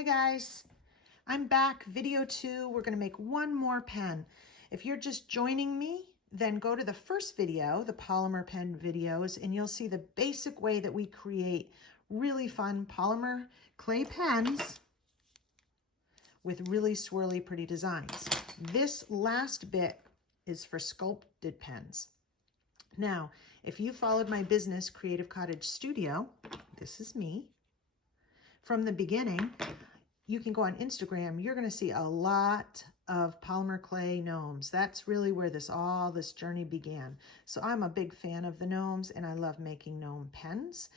Hi guys, I'm back, video 2. We're gonna make one more pen. If you're just joining me, then go to the first video, the polymer pen videos, and you'll see the basic way that we create really fun polymer clay pens with really swirly, pretty designs. This last bit is for sculpted pens. Now, if you followed my business, Creative Cottage Studio, this is me. From the beginning, you can go on Instagram, you're gonna see a lot of polymer clay gnomes. That's really where all this journey began. So I'm a big fan of the gnomes and I love making gnome pens.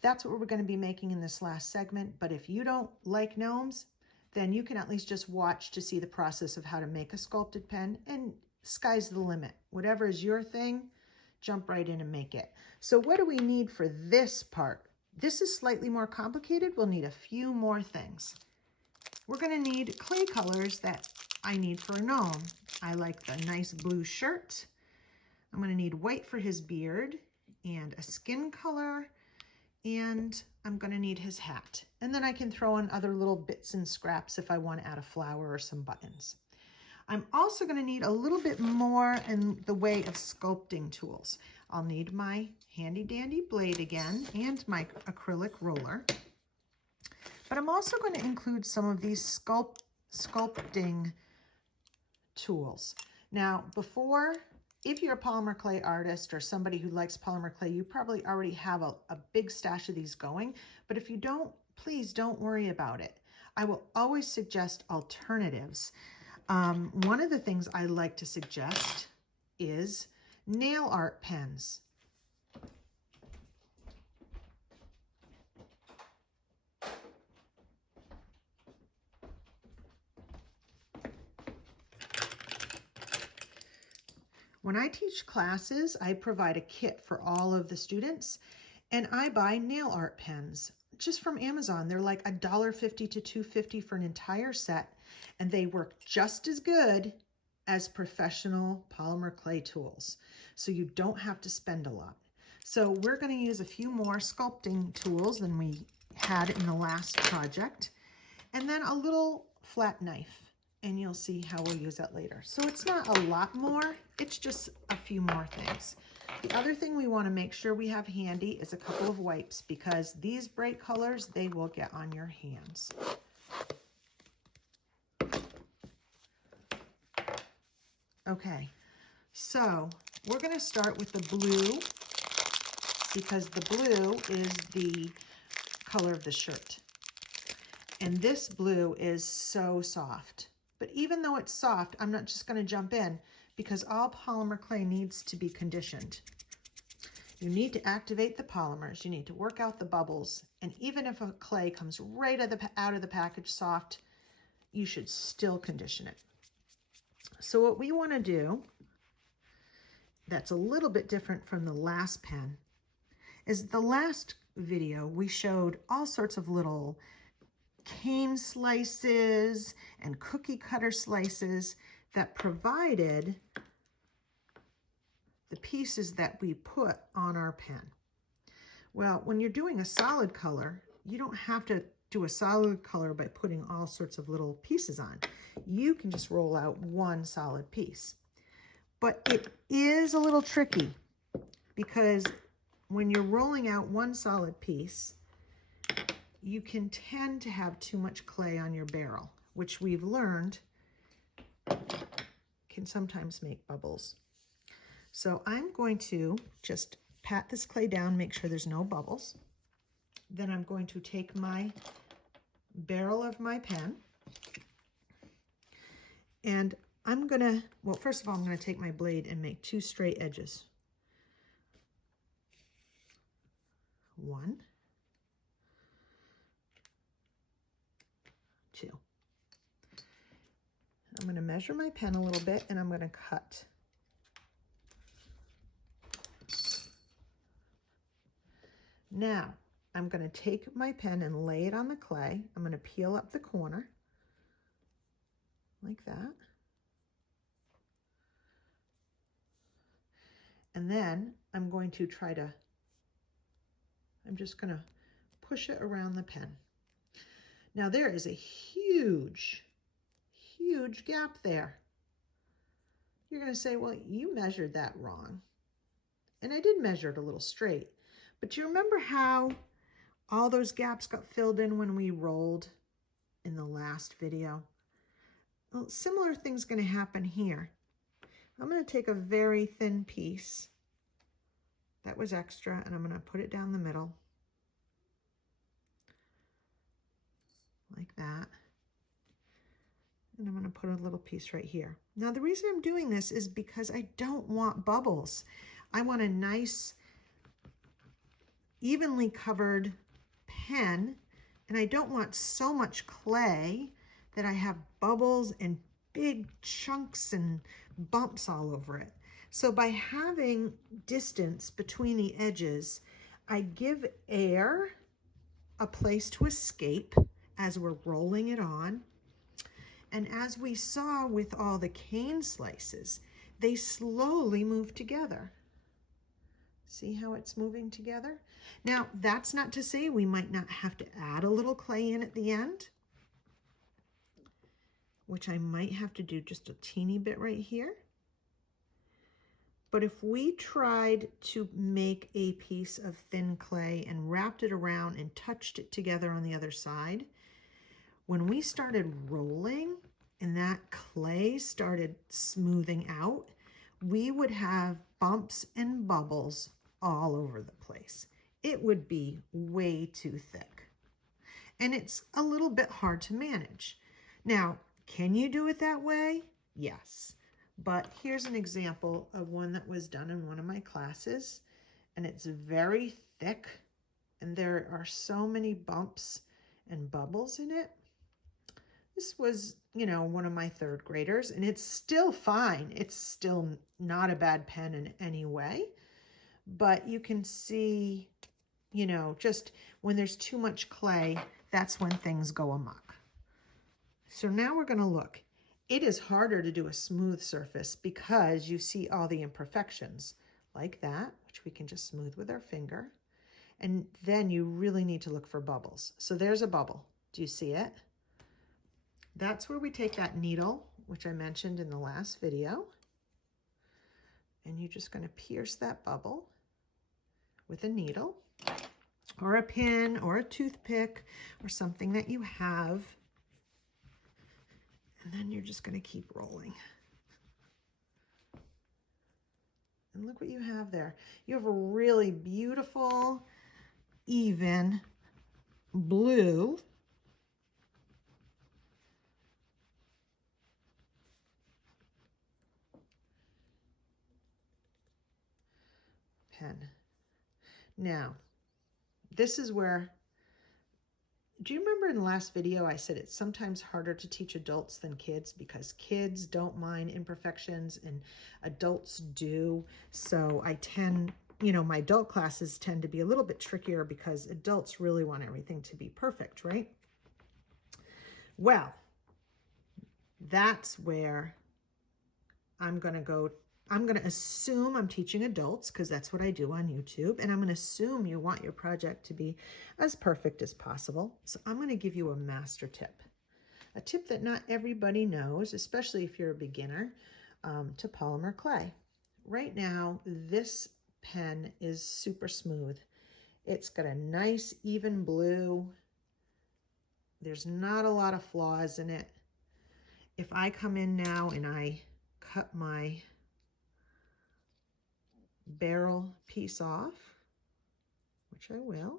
That's what we're gonna be making in this last segment. But if you don't like gnomes, then you can at least just watch to see the process of how to make a sculpted pen, and sky's the limit. Whatever is your thing, jump right in and make it. So what do we need for this part? This is slightly more complicated. We'll need a few more things. We're gonna need clay colors that I need for a gnome. I like the nice blue shirt. I'm gonna need white for his beard and a skin color, and I'm gonna need his hat. And then I can throw in other little bits and scraps if I wanna add a flower or some buttons. I'm also gonna need a little bit more in the way of sculpting tools. I'll need my handy dandy blade again and my acrylic roller. But I'm also going to include some of these sculpting tools. Now, if you're a polymer clay artist or somebody who likes polymer clay, you probably already have a big stash of these going. But if you don't, please don't worry about it. I will always suggest alternatives. One of the things I like to suggest is nail art pens. When I teach classes, I provide a kit for all of the students, and I buy nail art pens just from Amazon. They're like $1.50 to $2.50 for an entire set, and they work just as good as professional polymer clay tools. So you don't have to spend a lot. So we're going to use a few more sculpting tools than we had in the last project, and then a little flat knife. And you'll see how we'll use that later. So it's not a lot more, it's just a few more things. The other thing we want to make sure we have handy is a couple of wipes, because these bright colors, they will get on your hands. Okay, so we're going to start with the blue, because the blue is the color of the shirt. And this blue is so soft. But even though it's soft, I'm not just going to jump in, because all polymer clay needs to be conditioned. You need to activate the polymers. You need to work out the bubbles. And even if a clay comes right out of the package soft, you should still condition it. So what we want to do, that's a little bit different from the last pen, is the last video we showed all sorts of little cane slices and cookie cutter slices that provided the pieces that we put on our pen. Well, when you're doing a solid color, you don't have to do a solid color by putting all sorts of little pieces on. You can just roll out one solid piece. But it is a little tricky, because when you're rolling out one solid piece, you can tend to have too much clay on your barrel, which we've learned can sometimes make bubbles. So I'm going to just pat this clay down, make sure there's no bubbles. Then I'm going to take my barrel of my pen, and I'm gonna, well, first of all, I'm gonna take my blade and make 2 straight edges. 1, 2. I'm going to measure my pen a little bit, and I'm going to cut. Now, I'm going to take my pen and lay it on the clay. I'm going to peel up the corner like that. And then I'm going to I'm just going to push it around the pen. Now there is a huge, huge gap there. You're going to say, well, you measured that wrong. And I did measure it a little straight. But you remember how all those gaps got filled in when we rolled in the last video? Well, similar thing's going to happen here. I'm going to take a very thin piece that was extra and I'm going to put it down the middle like that. And I'm going to put a little piece right here. Now the reason I'm doing this is because I don't want bubbles. I want a nice evenly covered pen, and I don't want so much clay that I have bubbles and big chunks and bumps all over it. So by having distance between the edges, I give air a place to escape as we're rolling it on. And as we saw with all the cane slices, they slowly move together. See how it's moving together? Now, that's not to say we might not have to add a little clay in at the end, which I might have to do just a teeny bit right here. But if we tried to make a piece of thin clay and wrapped it around and touched it together on the other side, when we started rolling and that clay started smoothing out, we would have bumps and bubbles all over the place. It would be way too thick. And it's a little bit hard to manage. Now, can you do it that way? Yes. But here's an example of one that was done in one of my classes, and it's very thick, and there are so many bumps and bubbles in it. This was, you know, one of my third graders, and it's still fine. It's still not a bad pen in any way, but you can see, you know, just when there's too much clay, that's when things go amok. So now we're going to look. It is harder to do a smooth surface because you see all the imperfections like that, which we can just smooth with our finger. And then you really need to look for bubbles. So there's a bubble. Do you see it? That's where we take that needle, which I mentioned in the last video, and you're just going to pierce that bubble with a needle or a pin or a toothpick or something that you have. And then you're just going to keep rolling. And look what you have there. You have a really beautiful, even blue pen. Now, this is where, do you remember in the last video I said it's sometimes harder to teach adults than kids because kids don't mind imperfections and adults do. So I tend, you know, my adult classes tend to be a little bit trickier because adults really want everything to be perfect, right? Well, that's where I'm going to go. I'm going to assume I'm teaching adults because that's what I do on YouTube. And I'm going to assume you want your project to be as perfect as possible. So I'm going to give you a master tip, a tip that not everybody knows, especially if you're a beginner, to polymer clay. Right now, this pen is super smooth. It's got a nice even blue. There's not a lot of flaws in it. If I come in now and I cut my barrel piece off, which I will.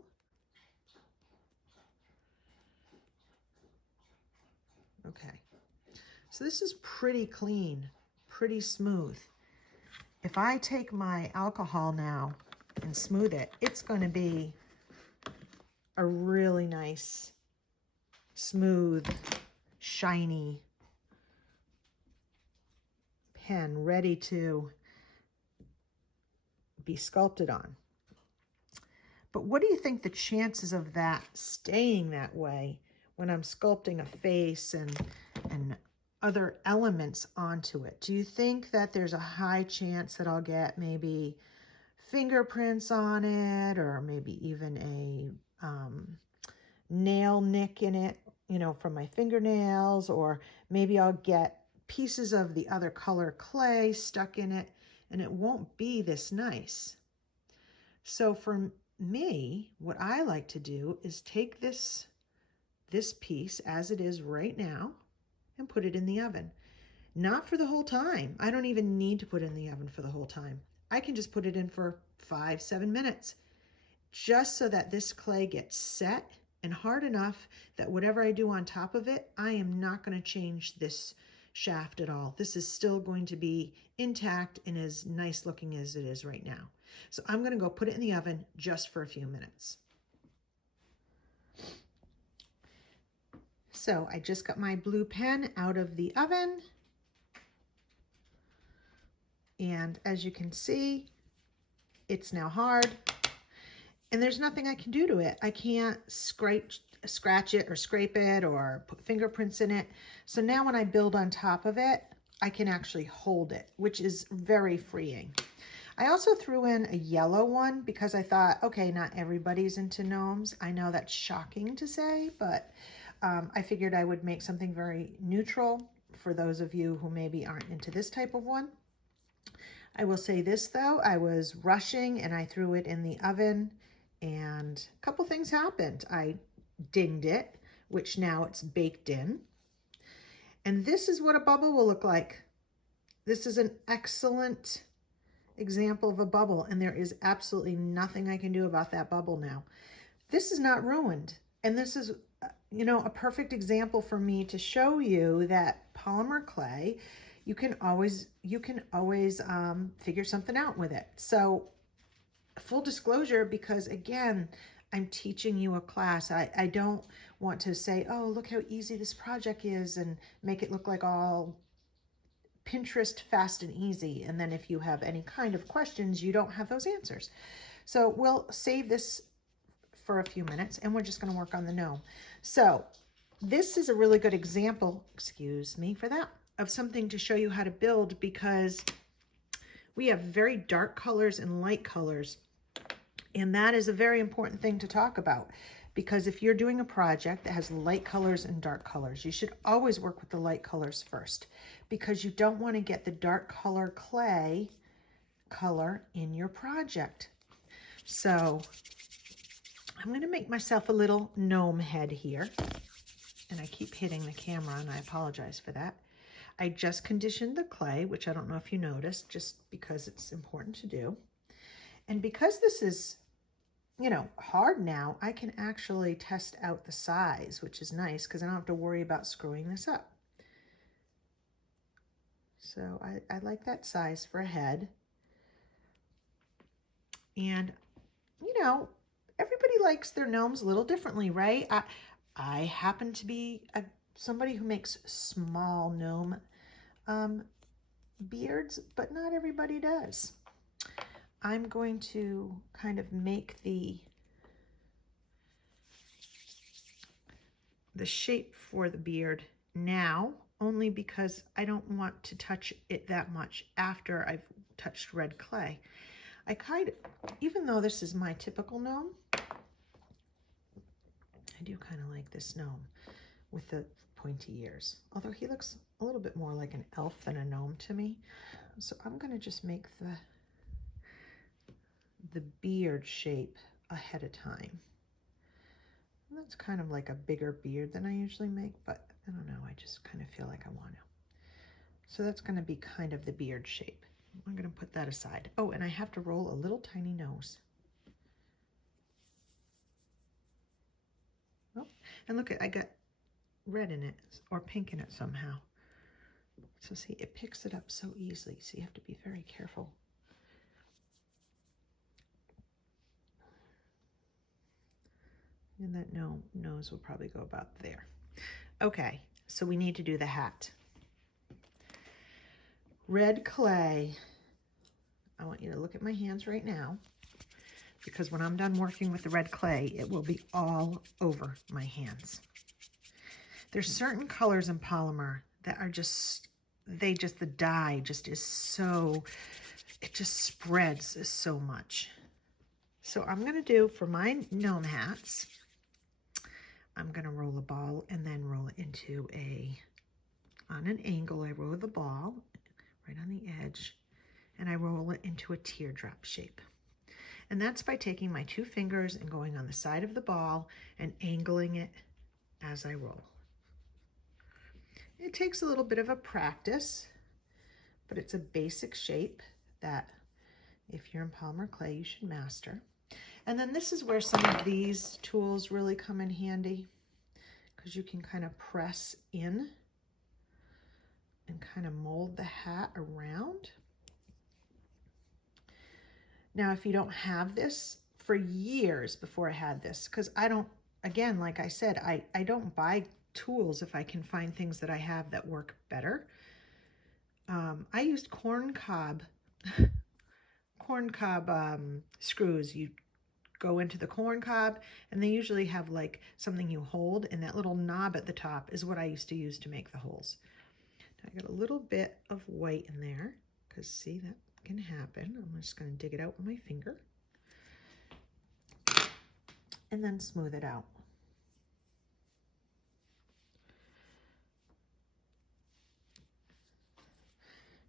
Okay, so this is pretty clean, pretty smooth. If I take my alcohol now and smooth it, it's going to be a really nice, smooth, shiny pen ready to be sculpted on. But what do you think the chances of that staying that way when I'm sculpting a face and other elements onto it? Do you think that there's a high chance that I'll get maybe fingerprints on it, or maybe even a nail nick in it, you know, from my fingernails, or maybe I'll get pieces of the other color clay stuck in it, and it won't be this nice. So for me, what I like to do is take this piece as it is right now and put it in the oven. Not for the whole time. I don't even need to put it in the oven for the whole time. I can just put it in for 5-7 minutes, just so that this clay gets set and hard enough that whatever I do on top of it, I am not going to change this shaft at all. This is still going to be intact and as nice looking as it is right now. So I'm going to go put it in the oven just for a few minutes. So I just got my blue pen out of the oven. And as you can see, it's now hard. And there's nothing I can do to it. I can't scratch it or scrape it or put fingerprints in it. So now when I build on top of it, I can actually hold it, which is very freeing. I also threw in a yellow one because I thought, okay, not everybody's into gnomes. I know that's shocking to say, but I figured I would make something very neutral for those of you who maybe aren't into this type of one. I will say this though, I was rushing and I threw it in the oven and a couple things happened. I dinged it, which now it's baked in. And this is what a bubble will look like. This is an excellent example of a bubble, and there is absolutely nothing I can do about that bubble now. This is not ruined. And this is, you know, a perfect example for me to show you that polymer clay, you can always figure something out with it. So full disclosure, because again, I'm teaching you a class. I don't want to say, oh, look how easy this project is and make it look like all Pinterest fast and easy. And then if you have any kind of questions, you don't have those answers. So we'll save this for a few minutes and we're just going to work on the gnome. So this is a really good example, excuse me for that, of something to show you how to build, because we have very dark colors and light colors. And that is a very important thing to talk about, because if you're doing a project that has light colors and dark colors, you should always work with the light colors first, because you don't want to get the dark color clay color in your project. So I'm going to make myself a little gnome head here, and I keep hitting the camera and I apologize for that. I just conditioned the clay, which I don't know if you noticed, just because it's important to do. And because this is, you know, hard now, I can actually test out the size, which is nice because I don't have to worry about screwing this up. So I like that size for a head. And, you know, everybody likes their gnomes a little differently, right? I happen to be somebody who makes small gnome beards, but not everybody does. I'm going to kind of make the shape for the beard now, only because I don't want to touch it that much after I've touched red clay. I kind of, even though this is my typical gnome, I do kind of like this gnome with the pointy ears, although he looks a little bit more like an elf than a gnome to me. So I'm going to just make the beard shape ahead of time. And that's kind of like a bigger beard than I usually make, but I don't know, I just kind of feel like I want to. So that's going to be kind of the beard shape. I'm going to put that aside. Oh, and I have to roll a little tiny nose. Oh, and look, I got red in it or pink in it somehow. So see, it picks it up so easily, so you have to be very careful. And that nose will probably go about there. Okay, so we need to do the hat. Red clay. I want you to look at my hands right now, because when I'm done working with the red clay, it will be all over my hands. There's certain colors in polymer that are just, the dye just is so, it just spreads so much. So I'm going to do, for my gnome hats, I'm going to roll a ball and then roll it into on an angle. I roll the ball right on the edge and I roll it into a teardrop shape. And that's by taking my 2 fingers and going on the side of the ball and angling it as I roll. It takes a little bit of a practice, but it's a basic shape that if you're in polymer clay, you should master. And then this is where some of these tools really come in handy, because you can kind of press in and kind of mold the hat around. Now, if you don't have this, for years before I had this, because I don't, again, like I said, I don't buy tools if I can find things that I have that work better. I used corn cob screws. You go into the corn cob and they usually have like something you hold, and that little knob at the top is what I used to use to make the holes. Now I got a little bit of white in there because see, that can happen. I'm just going to dig it out with my finger and then smooth it out.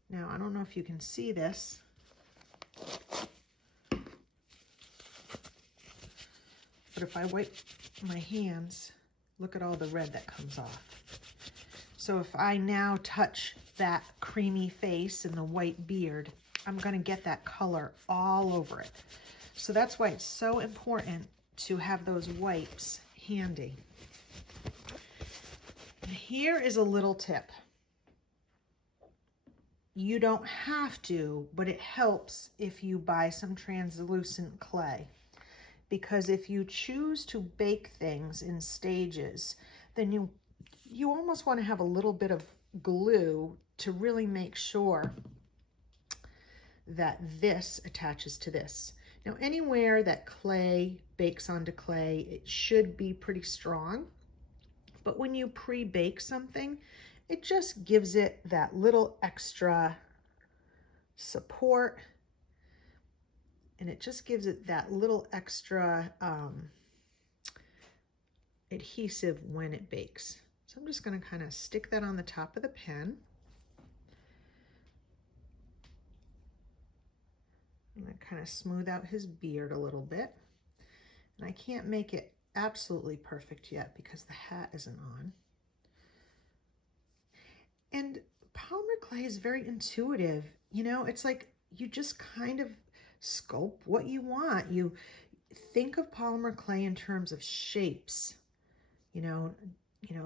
Now I don't know if you can see this, but if I wipe my hands, look at all the red that comes off. So if I now touch that creamy face and the white beard, I'm going to get that color all over it. So that's why it's so important to have those wipes handy. Here is a little tip. You don't have to, but it helps if you buy some translucent clay. Because if you choose to bake things in stages, then you almost want to have a little bit of glue to really make sure that this attaches to this. Now, anywhere that clay bakes onto clay, it should be pretty strong. But when you pre-bake something, it just gives it that little extra support, and it just gives it that little extra adhesive when it bakes. So I'm just going to kind of stick that on the top of the pen. I'm going to kind of smooth out his beard a little bit. And I can't make it absolutely perfect yet because the hat isn't on. And polymer clay is very intuitive. You know, it's like you just kind of sculpt what you want. You think of polymer clay in terms of shapes. You know,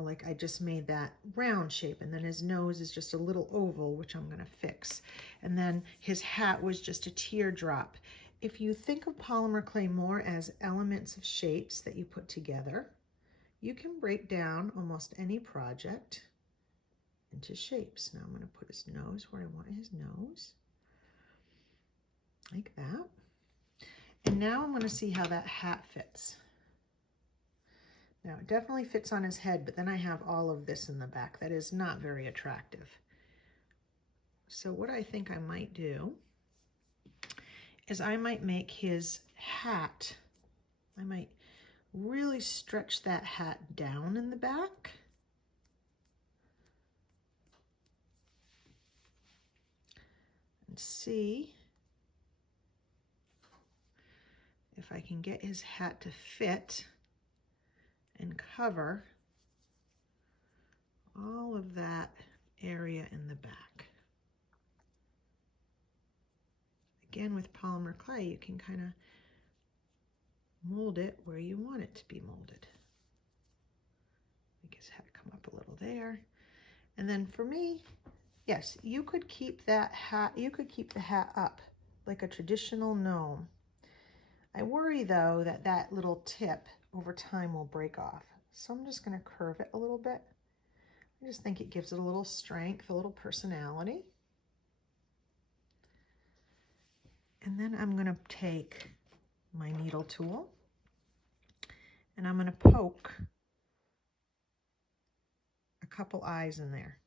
like I just made that round shape, and then his nose is just a little oval, which I'm going to fix. And then his hat was just a teardrop. If you think of polymer clay more as elements of shapes that you put together, you can break down almost any project into shapes. Now I'm going to put his nose where I want his nose, like that. And now I'm going to see how that hat fits. Now it definitely fits on his head, but then I have all of this in the back. That is not very attractive. So what I think I might do is I might make his hat, I might really stretch that hat down in the back. And see if I can get his hat to fit and cover all of that area in the back. Again, with polymer clay, you can kind of mold it where you want it to be molded. Make his hat come up a little there. And then for me, yes, you could keep that hat, you could keep the hat up like a traditional gnome. I worry though that that little tip over time will break off. So I'm just going to curve it a little bit. I just think it gives it a little strength, a little personality. And then I'm going to take my needle tool and I'm going to poke a couple eyes in there.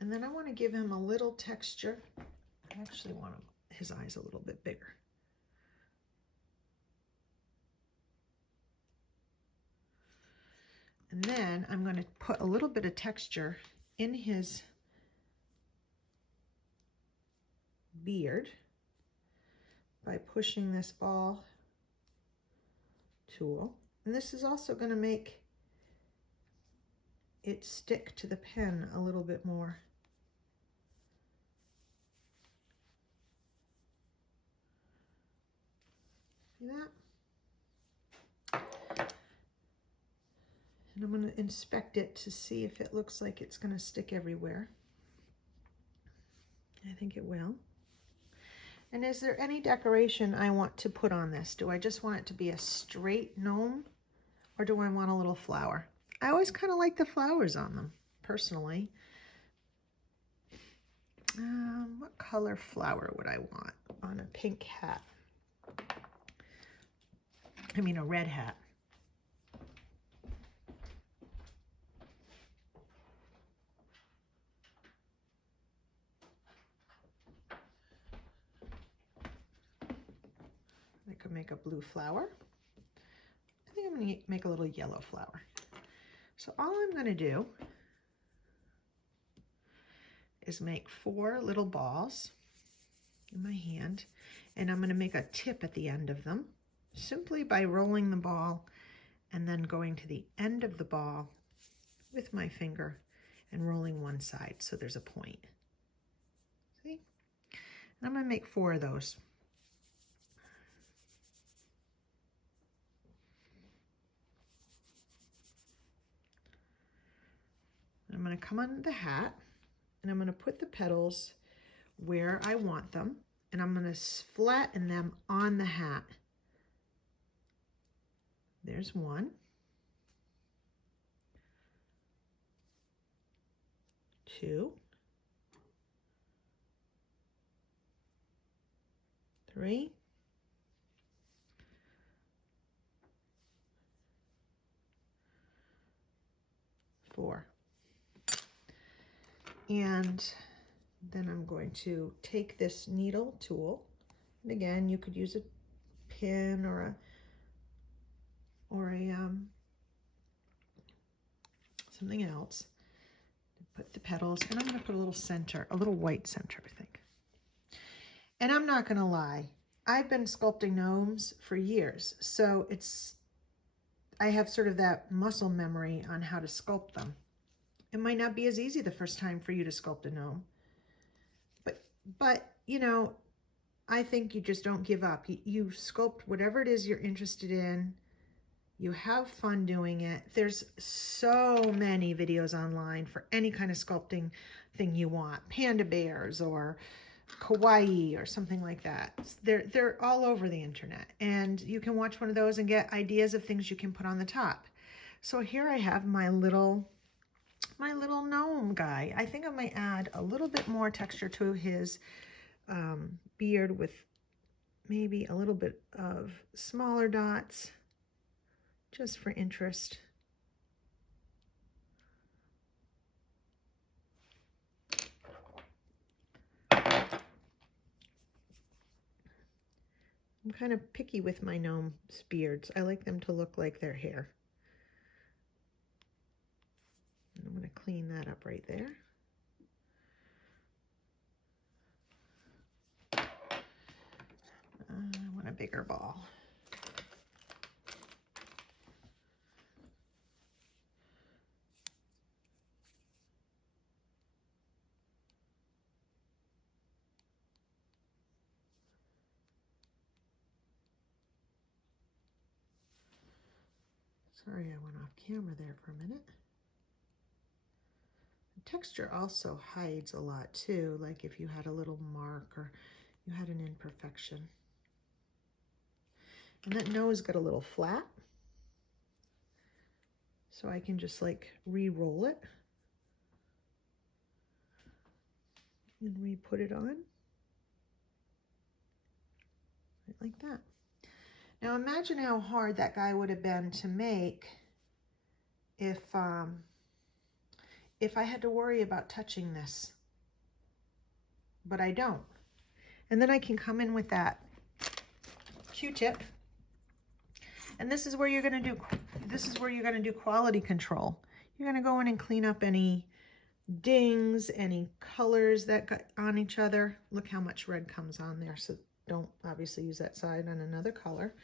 And then I want to give him a little texture. I actually want his eyes a little bit bigger. And then I'm going to put a little bit of texture in his beard by pushing this ball tool. And this is also going to make it stick to the pen a little bit more. See that? And I'm going to inspect it to see if it looks like it's going to stick everywhere. I think it will. And is there any decoration I want to put on this? Do I just want it to be a straight gnome, or do I want a little flower? I always kind of like the flowers on them, personally. What color flower would I want on a pink hat? I mean a red hat. I could make a blue flower. I think I'm going to make a little yellow flower. So all I'm going to do is make 4 little balls in my hand, and I'm going to make a tip at the end of them simply by rolling the ball and then going to the end of the ball with my finger and rolling one side so there's a point. See? And I'm going to make 4 of those. I'm going to come on the hat and I'm going to put the petals where I want them, and I'm going to flatten them on the hat. There's 1. 2. 3. 4. And then I'm going to take this needle tool, and again, you could use a pin or a something else. Put the petals, and I'm going to put a little center, a little white center, I think. And I'm not going to lie, I've been sculpting gnomes for years, so I have sort of that muscle memory on how to sculpt them. It might not be as easy the first time for you to sculpt a gnome, but you know, I think you just don't give up. You sculpt whatever it is you're interested in. You have fun doing it. There's so many videos online for any kind of sculpting thing you want. Panda bears or kawaii or something like that. They're all over the internet, and you can watch one of those and get ideas of things you can put on the top. So here I have my little gnome guy. I think I might add a little bit more texture to his beard with maybe a little bit of smaller dots, just for interest. I'm kind of picky with my gnome's beards. I like them to look like their hair. And I'm going to clean that up right there. I want a bigger ball. Sorry, I went off camera there for a minute. The texture also hides a lot too, like if you had a little mark or you had an imperfection. And that nose got a little flat, so I can just like re-roll it and re-put it on, right like that. Now imagine how hard that guy would have been to make if I had to worry about touching this, but I don't. And then I can come in with that Q-tip And this is where you're going to do quality control. You're going to go in and clean up any dings, any colors that got on each other. Look how much red comes on there. So don't obviously use that side on another color.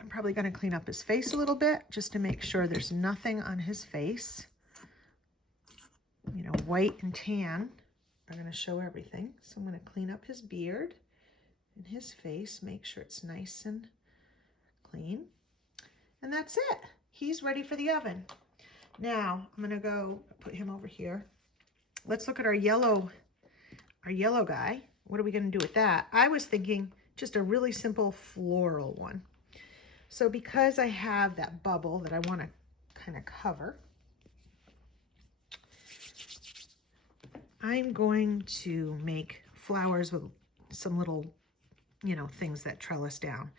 I'm probably going to clean up his face a little bit just to make sure there's nothing on his face. You know, white and tan are going to show everything. So I'm going to clean up his beard and his face, make sure it's nice and clean. And that's it. He's ready for the oven. Now I'm going to go put him over here. Let's look at our yellow guy. What are we going to do with that? I was thinking just a really simple floral one. So because I have that bubble that I want to kind of cover, I'm going to make flowers with some little, you know, things that trellis down.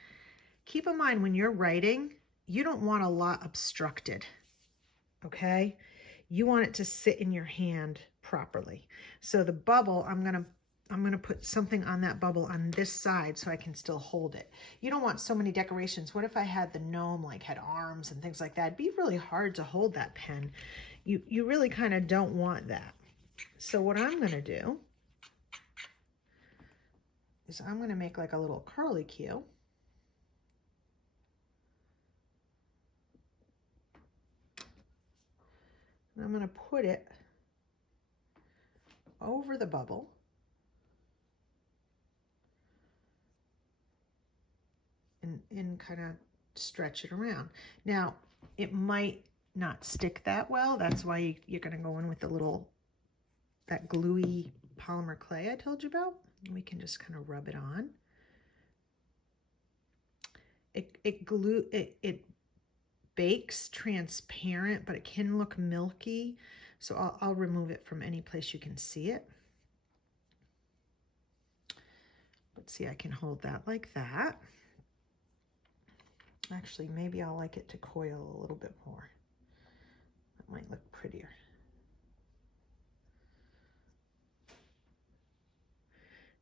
Keep in mind when you're writing, you don't want a lot obstructed, okay? You want it to sit in your hand properly. So the bubble, I'm gonna put something on that bubble on this side so I can still hold it. You don't want so many decorations. What if I had the gnome like had arms and things like that? It'd be really hard to hold that pen. You really kind of don't want that. So what I'm gonna do is I'm gonna make like a little curly Q. And I'm gonna put it over the bubble. And kind of stretch it around. Now, it might not stick that well. That's why you're going to go in with that gluey polymer clay I told you about. We can just kind of rub it on. It bakes transparent, but it can look milky. So I'll remove it from any place you can see it. But see, I can hold that like that. Actually, maybe I'll like it to coil a little bit more. That might look prettier.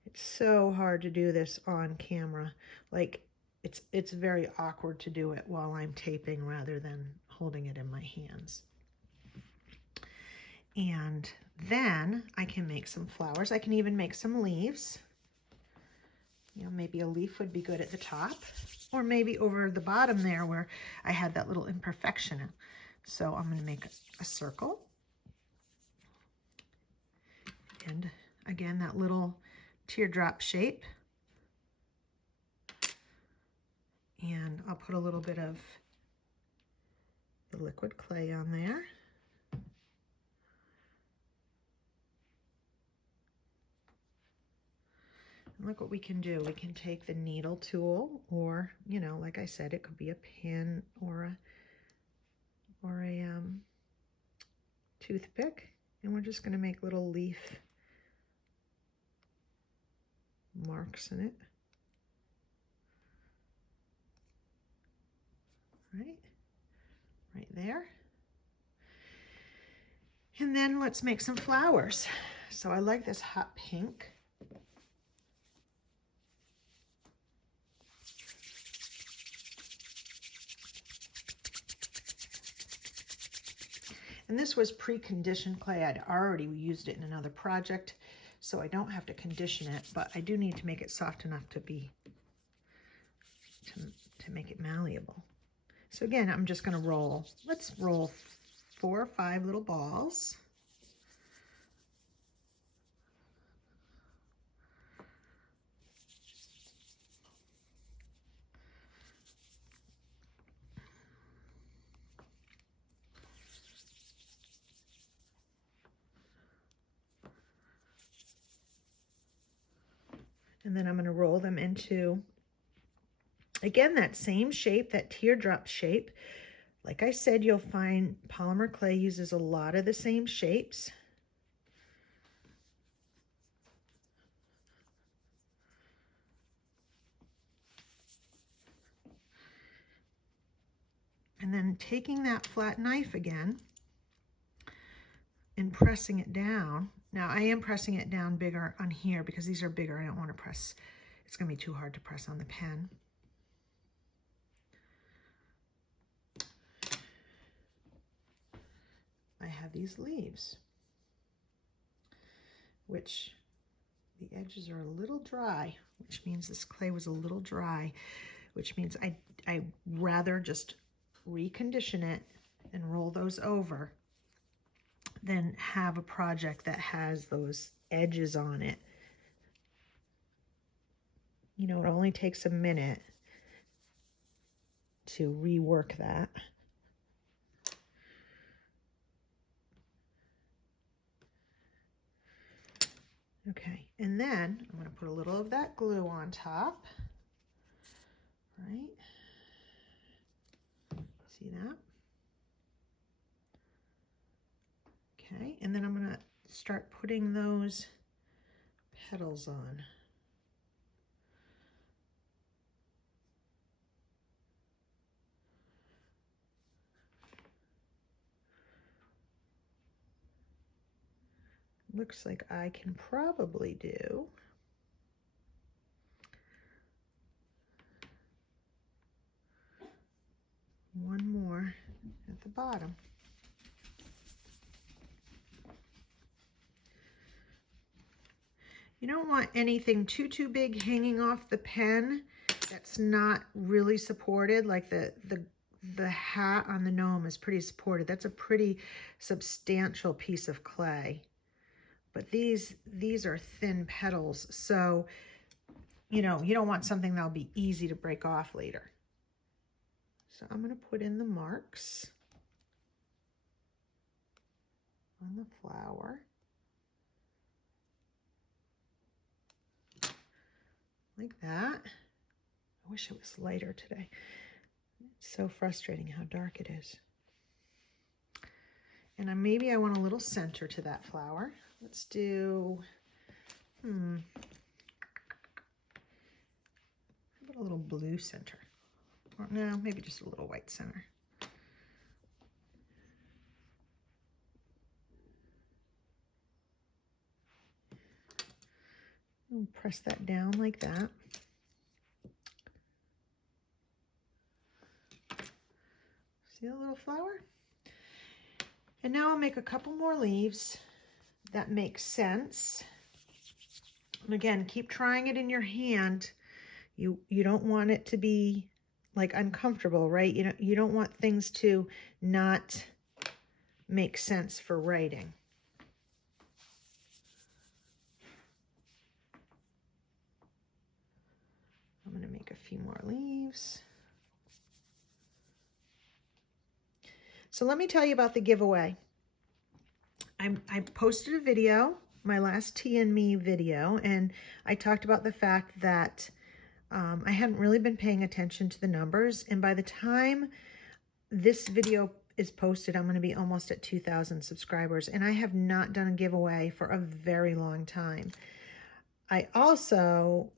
It's so hard to do this on camera. Like, it's very awkward to do it while I'm taping rather than holding it in my hands. And then I can make some flowers. I can even make some leaves. You know, maybe a leaf would be good at the top, or maybe over the bottom there where I had that little imperfection. So I'm going to make a circle. And again, that little teardrop shape. And I'll put a little bit of the liquid clay on there. Look what we can do. We can take the needle tool, or, you know, like I said, it could be a pin or a toothpick, and we're just going to make little leaf marks in it. Right there. And then let's make some flowers. So I like this hot pink. And this was pre-conditioned clay. I'd already used it in another project, so I don't have to condition it, but I do need to make it soft enough to make it malleable. So again, I'm just going to roll. Let's roll 4 or 5 little balls. And then I'm going to roll them into, again, that same shape, that teardrop shape. Like I said, you'll find polymer clay uses a lot of the same shapes. And then taking that flat knife again and pressing it down. Now I am pressing it down bigger on here because these are bigger. I don't want to press, it's going to be too hard to press on the pen. have these leaves, which the edges are a little dry, which means this clay was a little dry, which means I rather just recondition it and roll those over than have a project that has those edges on it. You know, it only takes a minute to rework that. Okay, and then I'm going to put a little of that glue on top, right? See that? Okay, and then I'm going to start putting those petals on. Looks like I can probably do one more at the bottom. You don't want anything too big hanging off the pen that's not really supported, like the hat on the gnome is pretty supported. That's a pretty substantial piece of clay. But these are thin petals, so you know, you don't want something that'll be easy to break off later. So I'm going to put in the marks on the flower. Like that. I wish it was lighter today. It's so frustrating how dark it is. And maybe I want a little center to that flower. Let's do, how about a little blue center? Or no, maybe just a little white center. And press that down like that. See the little flower? And now I'll make a couple more leaves that make sense. And again, keep trying it in your hand. You don't want it to be like uncomfortable, right? You don't want things to not make sense for writing. I'm going to make a few more leaves. So let me tell you about the giveaway. I posted a video, my last Tea and Me video, and I talked about the fact that I hadn't really been paying attention to the numbers, and by the time this video is posted, I'm going to be almost at 2,000 subscribers, and I have not done a giveaway for a very long time. I also,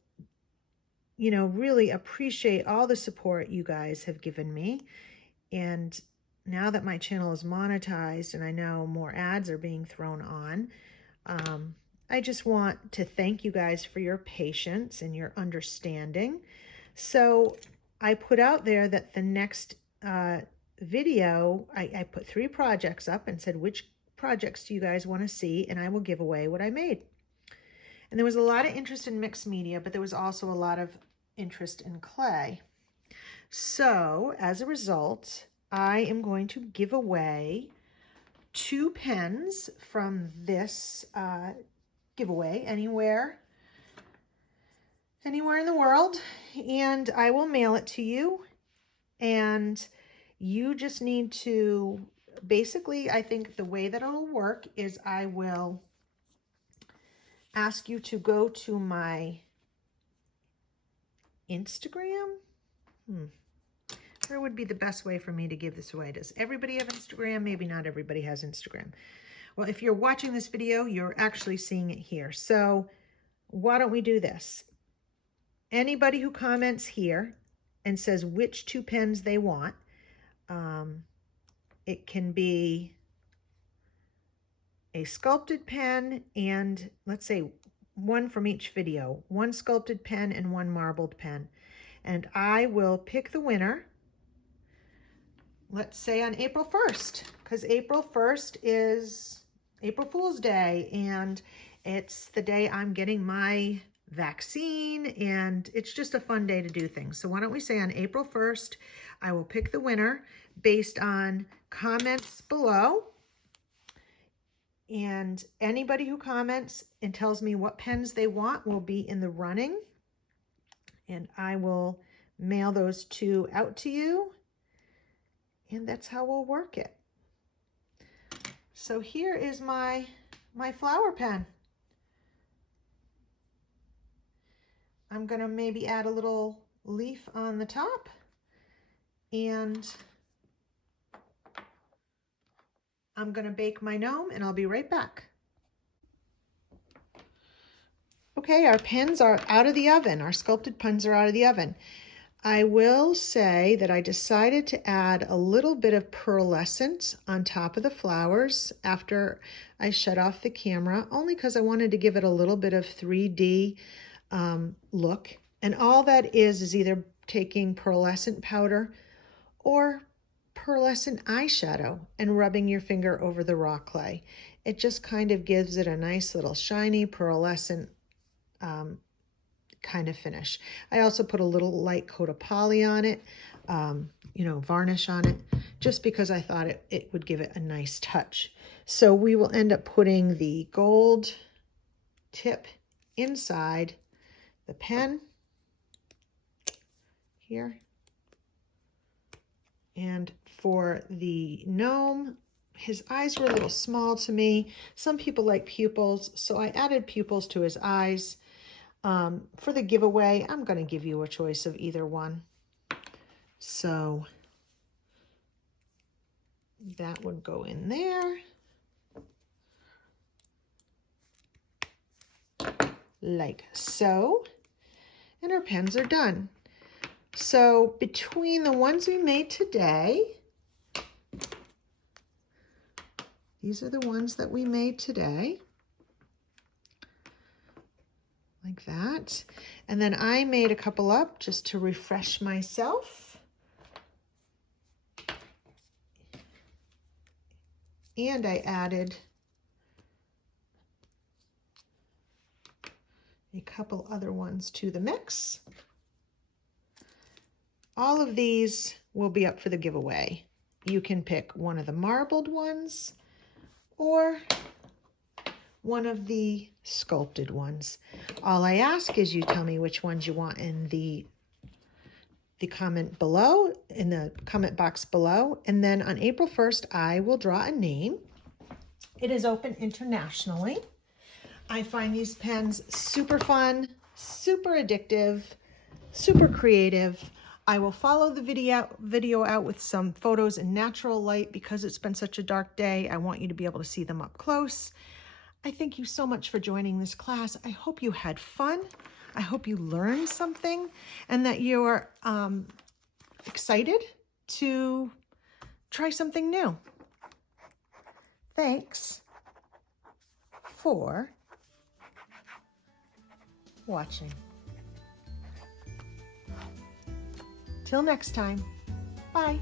you know, really appreciate all the support you guys have given me, and now that my channel is monetized and I know more ads are being thrown on, I just want to thank you guys for your patience and your understanding. So I put out there that the next video, I put 3 projects up and said, which projects do you guys want to see? And I will give away what I made. And there was a lot of interest in mixed media, but there was also a lot of interest in clay. So as a result, I am going to give away 2 pens from this giveaway anywhere in the world, and I will mail it to you, and you just need to, basically, I think the way that it'll work is I will ask you to go to my Instagram. Where would be the best way for me to give this away? Does everybody have Instagram? Maybe not everybody has Instagram. Well, if you're watching this video, you're actually seeing it here. So why don't we do this? Anybody who comments here and says which 2 pens they want, it can be a sculpted pen and, let's say, 1 from each video, 1 sculpted pen and 1 marbled pen. And I will pick the winner let's say on April 1st, because April 1st is April Fool's Day, and it's the day I'm getting my vaccine, and it's just a fun day to do things. So why don't we say on April 1st, I will pick the winner based on comments below. And anybody who comments and tells me what pens they want will be in the running. And I will mail those two out to you. And that's how we'll work it. So here is my flower pen. I'm gonna maybe add a little leaf on the top, and I'm gonna bake my gnome, and I'll be right back. Okay, our pens are out of the oven. Our sculpted pens are out of the oven. I will say that I decided to add a little bit of pearlescent on top of the flowers after I shut off the camera, only because I wanted to give it a little bit of 3D look. And all that is either taking pearlescent powder or pearlescent eyeshadow and rubbing your finger over the raw clay. It just kind of gives it a nice little shiny pearlescent kind of finish. I also put a little light coat of poly on it, you know, varnish on it, just because I thought it would give it a nice touch. So we will end up putting the gold tip inside the pen here. And for the gnome, his eyes were a little small to me. Some people like pupils, so I added pupils to his eyes. For the giveaway, I'm going to give you a choice of either one. So that would go in there. Like so. And our pens are done. So between the ones we made today, these are the ones that we made today. Like that. And then I made a couple up just to refresh myself. And I added a couple other ones to the mix. All of these will be up for the giveaway. You can pick one of the marbled ones or one of the sculpted ones. All I ask is you tell me which ones you want in the comment below, in the comment box below. And then on April 1st, I will draw a name. It is open internationally. I find these pens super fun, super addictive, super creative. I will follow the video out with some photos in natural light because it's been such a dark day. I want you to be able to see them up close. I thank you so much for joining this class. I hope you had fun. I hope you learned something and that you're excited to try something new. Thanks for watching. Till next time, bye.